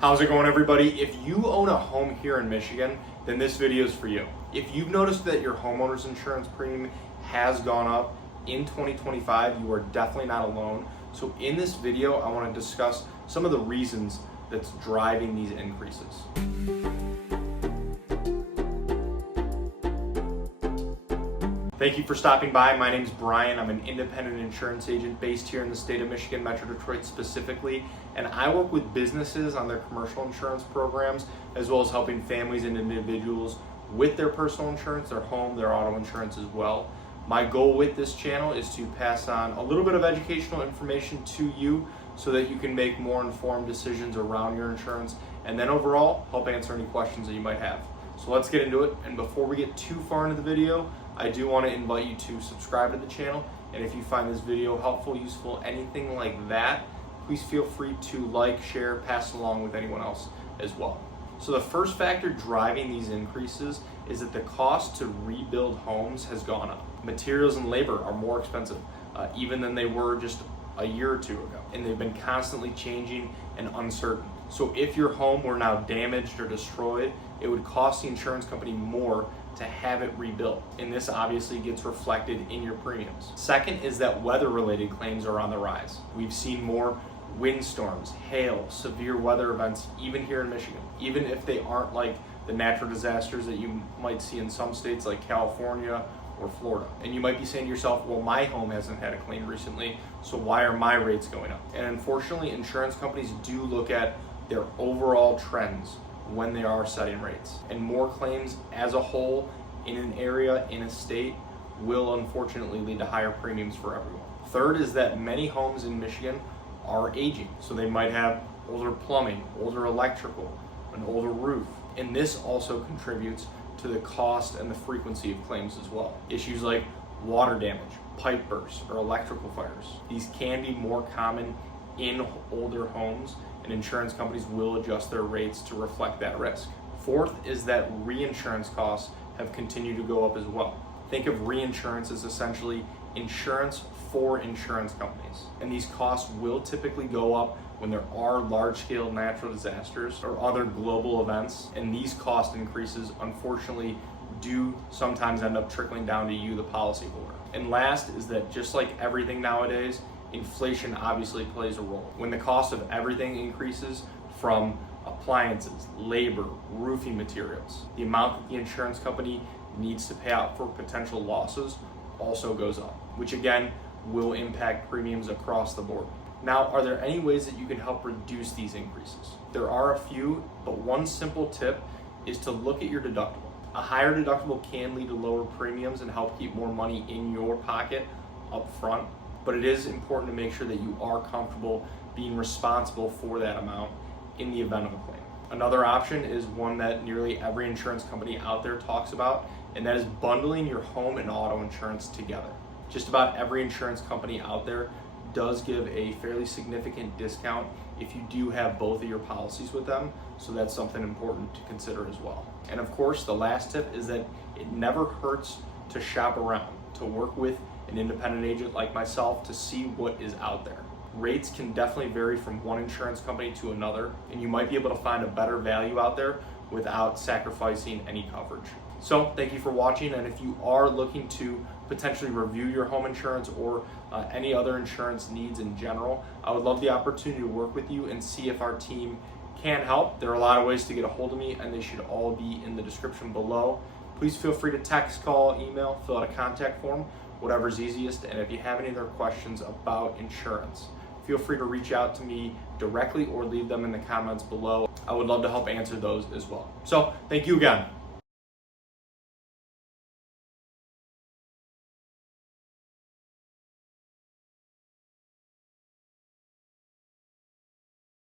How's it going, everybody? If you own a home here in Michigan, then this video is for you. If you've noticed that your homeowner's insurance premium has gone up in 2025, you are definitely not alone. So in this video, I want to discuss some of the reasons that's driving these increases. Thank you for stopping by. My name's Brian. I'm an independent insurance agent based here in the state of Michigan, Metro Detroit specifically, and I work with businesses on their commercial insurance programs, as well as helping families and individuals with their personal insurance, their home, their auto insurance as well. My goal with this channel is to pass on a little bit of educational information to you so that you can make more informed decisions around your insurance, and then overall help answer any questions that you might have. So let's get into it. And before we get too far into the video, I do want to invite you to subscribe to the channel. And if you find this video helpful, useful, anything like that, please feel free to like, share, pass it along with anyone else as well. So the first factor driving these increases is that the cost to rebuild homes has gone up. Materials and labor are more expensive, even than they were just a year or two ago. And they've been constantly changing and uncertain. So if your home were now damaged or destroyed, it would cost the insurance company more to have it rebuilt. And this obviously gets reflected in your premiums. Second is that weather-related claims are on the rise. We've seen more windstorms, hail, severe weather events, even here in Michigan, even if they aren't like the natural disasters that you might see in some states like California or Florida. And you might be saying to yourself, well, my home hasn't had a claim recently, so why are my rates going up? And unfortunately, insurance companies do look at their overall trends when they are setting rates. And more claims as a whole in an area, in a state, will unfortunately lead to higher premiums for everyone. Third is that many homes in Michigan are aging. So they might have older plumbing, older electrical, an older roof. And this also contributes to the cost and the frequency of claims as well. Issues like water damage, pipe bursts, or electrical fires. These can be more common in older homes, and insurance companies will adjust their rates to reflect that risk. Fourth is that reinsurance costs have continued to go up as well. Think of reinsurance as essentially insurance for insurance companies. And these costs will typically go up when there are large-scale natural disasters or other global events. And these cost increases, unfortunately, do sometimes end up trickling down to you, the policyholder. And last is that just like everything nowadays, inflation obviously plays a role. When the cost of everything increases, from appliances, labor, roofing materials, the amount that the insurance company needs to pay out for potential losses also goes up, which again will impact premiums across the board. Now, are there any ways that you can help reduce these increases? There are a few, but one simple tip is to look at your deductible. A higher deductible can lead to lower premiums and help keep more money in your pocket up front, but it is important to make sure that you are comfortable being responsible for that amount in the event of a claim. Another option is one that nearly every insurance company out there talks about, and that is bundling your home and auto insurance together. Just about every insurance company out there does give a fairly significant discount if you do have both of your policies with them, so that's something important to consider as well. And of course, the last tip is that it never hurts to shop around, to work with an independent agent like myself to see what is out there. Rates can definitely vary from one insurance company to another, and you might be able to find a better value out there without sacrificing any coverage. So thank you for watching, and if you are looking to potentially review your home insurance or any other insurance needs in general, I would love the opportunity to work with you and see if our team can help. There are a lot of ways to get a hold of me, and they should all be in the description below. Please feel free to text, call, email, fill out a contact form, whatever's easiest. And if you have any other questions about insurance, feel free to reach out to me directly or leave them in the comments below. I would love to help answer those as well. So thank you again.